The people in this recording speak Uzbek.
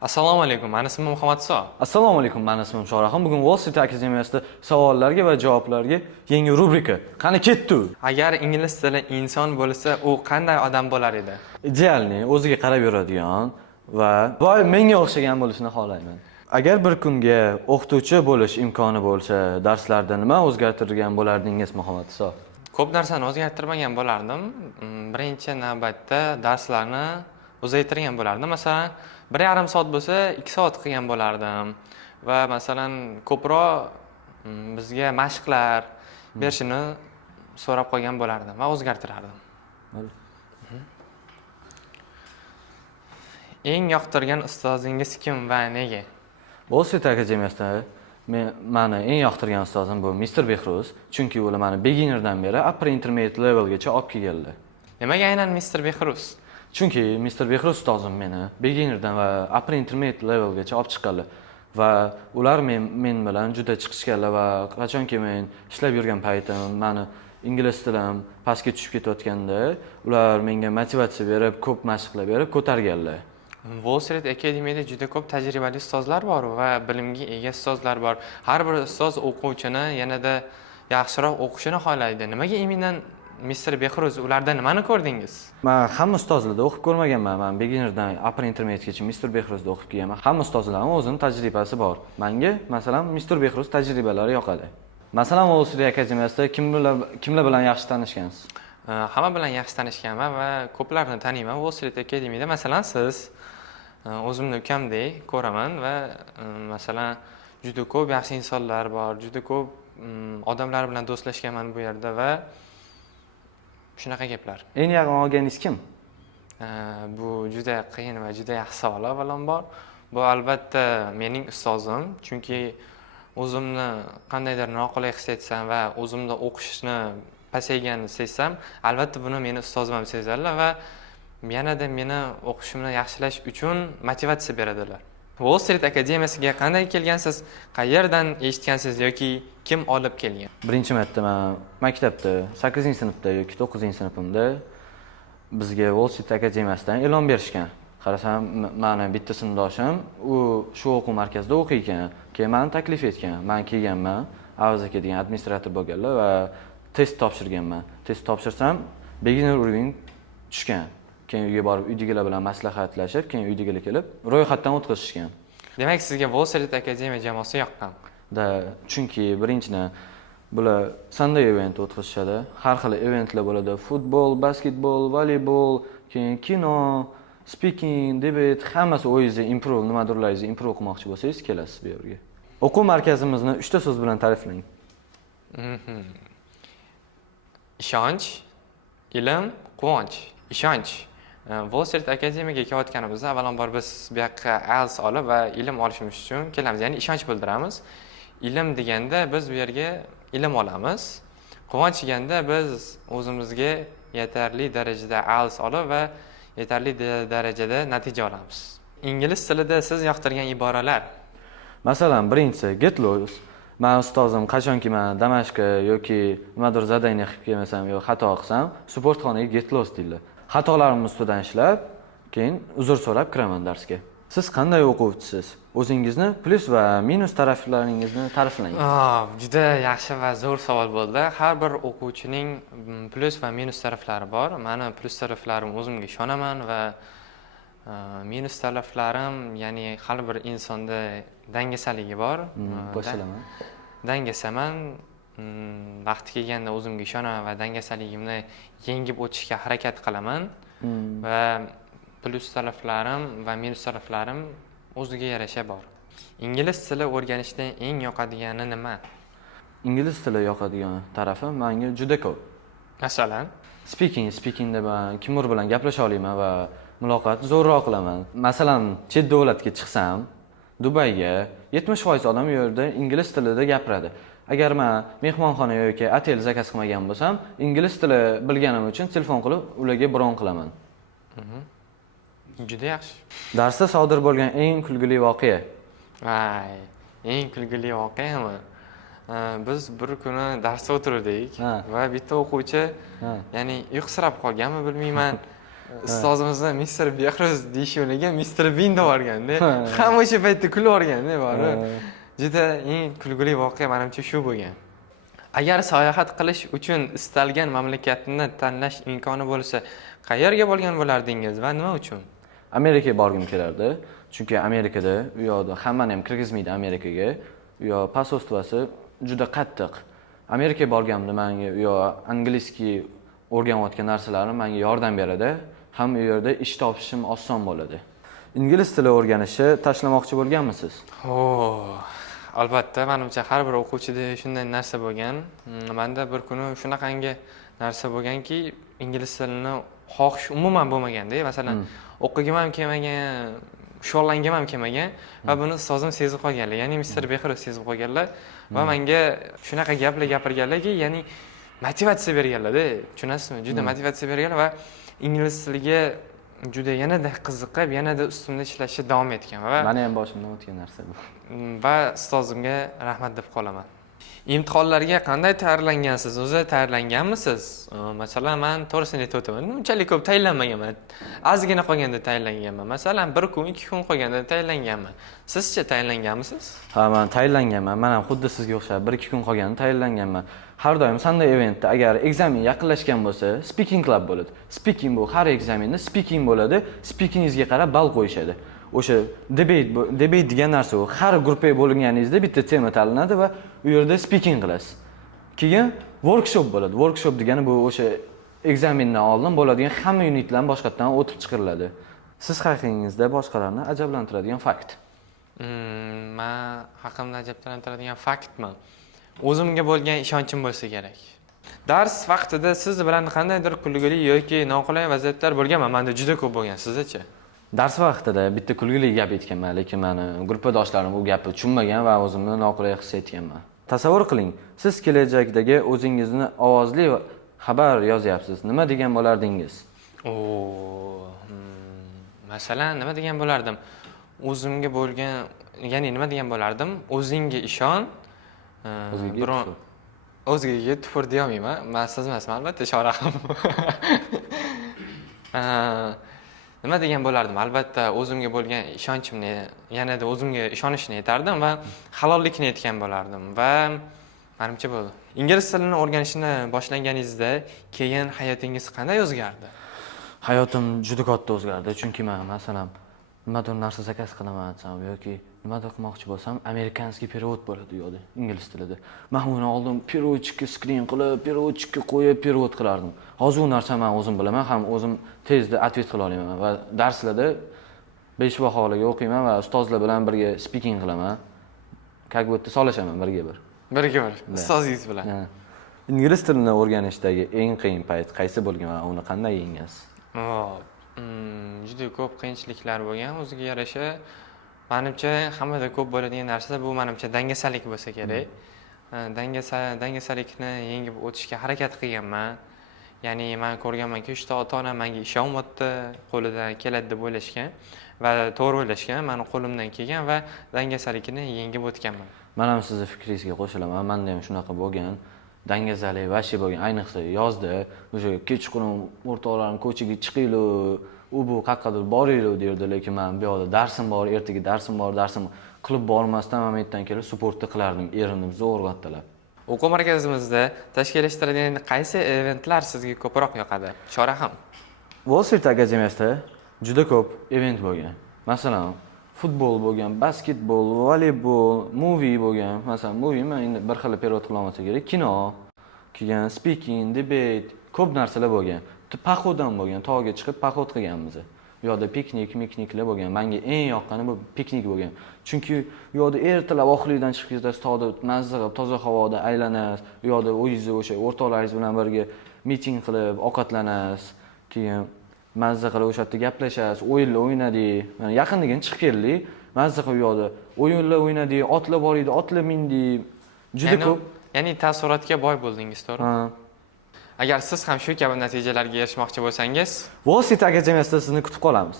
Assalomu alaykum, mani ismim Muhammad So. Assalomu alaykum, men ismim Shohraxon. Bugun Wall Street Akademiyasida savollarga va javoblarga yangi rubrika. Qani ketdi? Agar ingliz tili inson bo'lsa, u qanday odam bo'lar edi? Idealni, o'ziga qarab yuradigan va menga o'xshagan bo'lishini xohlayman. Agar bir kunga o'qituvchi bo'lish imkoni bo'lsa, darslarda nima o'zgartirgan bo'lardingiz, Muhammad So? Ko'p narsani o'zgartirmagan bo'lardim. Birinchi navbatda darslarni uzaytirgan bo'lardim. Masalan, 1,5 soat bo'lsa, 2 soat qilgan bo'lardim va masalan, ko'proq bizga mashqlar berishini so'rab qo'ygan bo'lardim va o'zgartirardim. Eng yoqtirgan ustozingiz kim va nega? Wall Street Akademiyasida meni eng yoqtirgan ustozim bu Mr. Behruz, chunki ular meni beginnerdan beri upper intermediate levelgacha olib kelganlar. Nimaga aynan Mr. Behruz? Chunki Mr. Behruz ustozim meni beginnerdan va upper intermediate levelgacha olib chiqqanlar va ular men bilan juda chiqishganlar va qachonki men ishlab yurgan paytim meni ingliz tilim pastga tushib ketayotganda ular menga motivatsiya berib, ko'p mashqlar berib ko'targanlar. Wall Street Academy'da juda ko'p tajribali ustozlar bor va bilimga ega ustozlar bor. Har bir ustoz o'quvchini yanada yaxshiroq o'qishini xohlaydi. Nimaga iminan Mr. Behruz ularda nimani ko'rdingiz? Men hamma ustozlarda o'qib ko'rmaganman. Men beginnerdan upper intermediategacha Mr. Behruzda o'qib kelganman. Hamma ustozlarning o'zining tajribasi bor. Menga masalan Mr. Behruz tajribalari yoqadi. Masalan, Wall Street Akademiyasida kimlar bilan yaxshi tanishgansiz? Hamma bilan yaxshi tanishganman va ko'plarni taniyman. Wall Street Academy'da masalan siz o'zimni ukamdek ko'raman va masalan juda ko'p yaxshi insonlar bor, juda ko'p odamlar bilan do'stlashganman bu yerda va shunaqa gaplar. Eng yaqin olganingiz kim? Bu juda qiyin va juda yaxshi savol avvalambor. Bu albatta mening ustozim, chunki o'zimni qandaydir noqulay his etsam va o'zimda o'qishni pasayganini sezsam, albatta buni meni ustozim ham sezadilar va yanada meni o'qishimni yaxshilash uchun motivatsiya beradilar. Wall Street Akademiyasiga qanday kelgansiz? Qayerdan eshitgansiz yoki kim olib kelgan? Birinchi marta men maktabda 8-sinfda yoki 9-sinfimda bizga Wall Street Akademiyasidan e'lon berishgan. Qarasam, meni bitta sinfdoshim u shu o'quv markazida o'qiykan. Keyin meni taklif etgan. Men kelganman, Avaz aka degan administrator bo'lganlar va test topshirganman. Test topshirsam, beginner uровень tushgan. Keyin uyga borib uydagilar bilan maslahatlashib, keyin uydagilar kelib ro'yxatdan o'tkazishgan. Demak, sizga Wall Street Akademiya jamoasi yoqqan. Chunki birinchidan bular Sunday event o'tkazishadi. Har xil eventlar bo'ladi. Futbol, basketbol, voleybol, keyin kino, speaking, debate, hammasi o'yingizni improve, nimadirlaringizni improve qilmoqchi bo'lsangiz kelasiz bu yerga. O'quv markazimizni 3 ta so'z bilan ta'riflang. Ishonch, ilm, quvonch. Ishonch. Wall Street Akademiyaga kelayotganimizda avvalambor biz bu yoqqa IELTS olib va ilm olishimiz uchun kelamiz, ya'ni ishonch bildiramiz. Ilm deganda biz bu yerga ilm olamiz. Quvonch deganda biz o'zimizga yetarli darajada IELTS olib va yetarli darajada natija olamiz. Ingliz tilida siz yoqtirgan iboralar. Masalan, birinchisi get lost. Men ustozim qachonki men Damashqqa yoki nimadir zadaniya qilib kelmasam yoki xato qilsam, supportxonaga get lost deydilar. Xatolarimni ustidan ishlab, keyin uzr so'rab kiraman darsga. Siz qanday o'quvchisiz? O'zingizni plus va minus taraflaringizni ta'riflang. Juda yaxshi va zo'r savol bo'ldi. Har bir o'quvchining plus va minus taraflari bor. Meni plus taraflarim o'zimga ishonaman va minus taraflarim, ya'ni har bir insonda dangasaligi bor. Boshlaman. Dangasaman. Vaqti kelganda o'zimga ishonaman va dangasaligimni yengib o'tishga harakat qilaman va plus taraflarim va minus taraflarim o'ziga yarasha bor. Ingliz tili o'rganishda eng yoqadigani nima? Ingliz tili yoqadigan tarafi menga juda ko'p. Masalan, Speakingda men kimdir bilan gaplasha olaman va muloqot zo'rroq qilaman. Masalan, chet davlatga chiqsam, Dubayga 70% odam u yerda ingliz tilida gapiradi. Agar men mehmonxona yoki otel zakaz qilmagan bo'lsam, ingliz tili bilganim uchun telefon qilib ularga bron qilaman. Juda yaxshi. Darsda sodir bo'lgan eng kulgili voqea. Eng kulgili voqeami? Biz bir kuni darsda o'tirdik va bitta o'quvchi, ya'ni uyqusirab qolganmi bilmayman. ustozimizni Mr. Behruz deyish o'rniga Mr. Bean deb yuborganda. Ha. Hamma o'sha paytda kulib yuborganda borib. Juda eng kulgili voqea menimcha shu bo'lgan. Agar sayohat qilish uchun istalgan mamlakatni tanlash imkoni bo'lsa, qayerga bo'lgan bo'lardingiz va nima uchun? Amerikaga borgim kelardi. Chunki Amerikada u yoqda hammani ham kirgizmaydi Amerikaga. U yoq posostvosi juda qattiq. Amerikaga borganimda menga u yoq angliskiy o'rganayotgan narsalarim menga yordam beradi. Ham u yerda ish topishim oson bo'ladi. Ingliz tili o'rganishni tashlamoqchi bo'lganmisiz? Albatta, menimcha har bir o'quvchida shunday narsa bo'lgan. Menda bir kuni shunaqangi narsa bo'lganki, ingliz tilini xohish umuman bo'lmaganda, masalan, o'qigim ham kelmagan, shug'ullangim ham kelmagan va buni ustozim sezib qolganlar, ya'ni Mr. Behruz sezib qolganlar va menga shunaqa gaplar gapirganlarki, ya'ni motivatsiya berganlar-da, tushunasizmi? Juda motivatsiya berganlar va ingliz tiliga juda yanada qiziqib, yanada ustimda ishlashga davom etgan va Meni ham boshimdan o'tgan narsa bu. Va ustozimga rahmat deb qolaman. Imtihonlarga qanday tayyorlangansiz? O'zi tayyorlanganmisiz? Masalan, men to'g'risini aytib o'taman. Unchalik ko'p tayyorlanmaganman. Ozgina qolganda tayyorlanganman. Masalan, 1 kun, 2 kun qolganda tayyorlanganman. Sizcha tayyorlanganmisiz? Ha, men tayyorlanganman. Men ham xuddi sizga o'xshab 1-2 kun qolganda tayyorlanganman. Har doim Sunday eventda agar ekzamen yaqinlashgan bo'lsa, speaking club bo'ladi. Speaking bu har ekzamenda speaking bo'ladi. Speakingizga qarab ball qo'yishadi. O'sha debate degan narsa u. Har gruppaga bo'linganingizda bitta tema tanlanadi va u yerda speaking qilasiz. Keyin workshop bo'ladi. Workshop degani bu o'sha ekzamendan oldin bo'ladigan hamma unitlarni boshqatdan o'tib chiqariladi. Siz haqingizda boshqalarni ajablantiradigan fakt. Men haqimda ajablantiradigan faktmi? O'zimga bo'lgan ishonchim bo'lsa kerak. Dars vaqtida siz bilan qandaydir kulgili yoki noqulay vaziyatlar bo'lganmi? Menda juda ko'p bo'lgan, sizcha? Dars vaqtida bitta kulgili gap aytganman, lekin meni gruppadoshlarim u gapni tushunmagan va o'zimni noqulay his etganman. Tasavvur qiling, siz kelajakdagi o'zingizni ovozli xabar yozyapsiz. Nima degan bo'lardingiz? Masalan, nima degan bo'lardim? O'zimga bo'lgan, ya'ni nima degan bo'lardim? O'zingga ishon. O'zgaga tufur deya olmayman. Men siz emasman, albatta Shorahim. Nima degan bo'lardim? Albatta o'zimga bo'lgan ishonchimni, yanada o'zimga ishonishni aytardim va halollikni aytgan bo'lardim va menimcha bo'ldi. Ingliz tilini o'rganishni boshlaganingizda keyin hayotingiz qanday o'zgardi? Hayotim juda katta o'zgardi, chunki men masalan nimadir narsa zakaz qilaman desam yoki nimadir qilmoqchi bo'lsam, amerikanskiy perevod bo'ladi u yoqda, ingliz tilida. Men uni oldin perevodchikka skrin qilib, perevodchikka qo'yib perevod qilardim. Hozir u narsa men o'zim bilaman, ham o'zim tezda atvet qila olaman va darslarda 5 baholarga o'qiyman va ustozlar bilan birga speaking qilaman. Как будто solashaman birga-bir. Birga-bir ustozingiz bilan. Ingliz tilini o'rganishdagi eng qiyin payt qaysi bo'lgan va uni qanday yengasiz? Juda ko'p qiyinchiliklar bo'lgan, o'ziga yarasha. Menimcha hammada ko'p bo'ladigan narsa bu menimcha dangasalik bo'lsa kerak. Dangasalikni yengib o'tishga harakat qilganman. Ya'ni men ko'rganmanki, uchta ota-onam menga ishonyapti, qo'lidan keladi deb o'ylashgan va to'g'ri o'ylashgan. Meni qo'limdan kelgan va dangasalikni yengib o'tganman. Men ham sizning fikringizga qo'shilaman. Menda ham shunaqa bo'lgan. Dangazalik vashi bo'lgan, ayniqsa yozda o'sha kechqurun o'rtoqlarim ko'chaga chiqinglar, u bu qaqqadir boringlar derdi, lekin men bu yoqda darsim bor, ertaga darsim qilib bormasdan momentdan kelib sportni qilardim, erinim zo'rg'a talab. O'quv markazimizda tashkillashtirilgan qaysi eventlar sizga ko'proq yoqadi? Shorahim. Wall Street akademiyasida juda ko'p event bo'lgan. Masalan, futbol bo'lgan, basketbol, voleybol, movie bo'lgan. Masalan, movie men endi bir xil perevod qila olmasa kerak. Kino, keyin speaking, debate, ko'p narsalar bo'lgan. Paxoddan bo'lgan, tog'ga chiqib paxod qilganmiz. Bu yoqda pikniklar bo'lgan. Menga eng yoqqani bu piknik bo'lgan. Chunki bu yoqda ertalab oxirlikdan chiqib ketasiz, tog'da mazza qilib, toza havoda aylanasiz. Bu yoqda o'zingiz o'sha o'rtoqlaringiz bilan birga miting qilib, ovqatlanasiz. Keyin mazza qilib o'sha yerda gaplashasiz, o'yinlar o'ynadik. Mana yaqindan chiqib keldik. Mazza qilib yoqda o'yinlar o'ynadik, otlar bor edi, otlar mindik. Juda ko'p. Ya'ni taassurotga boy bo'ldingiz, to'g'rimi? Ha. Agar siz ham shu kabi natijalarga erishmoqchi bo'lsangiz, Wall Street akademiyasida sizni kutib qolamiz.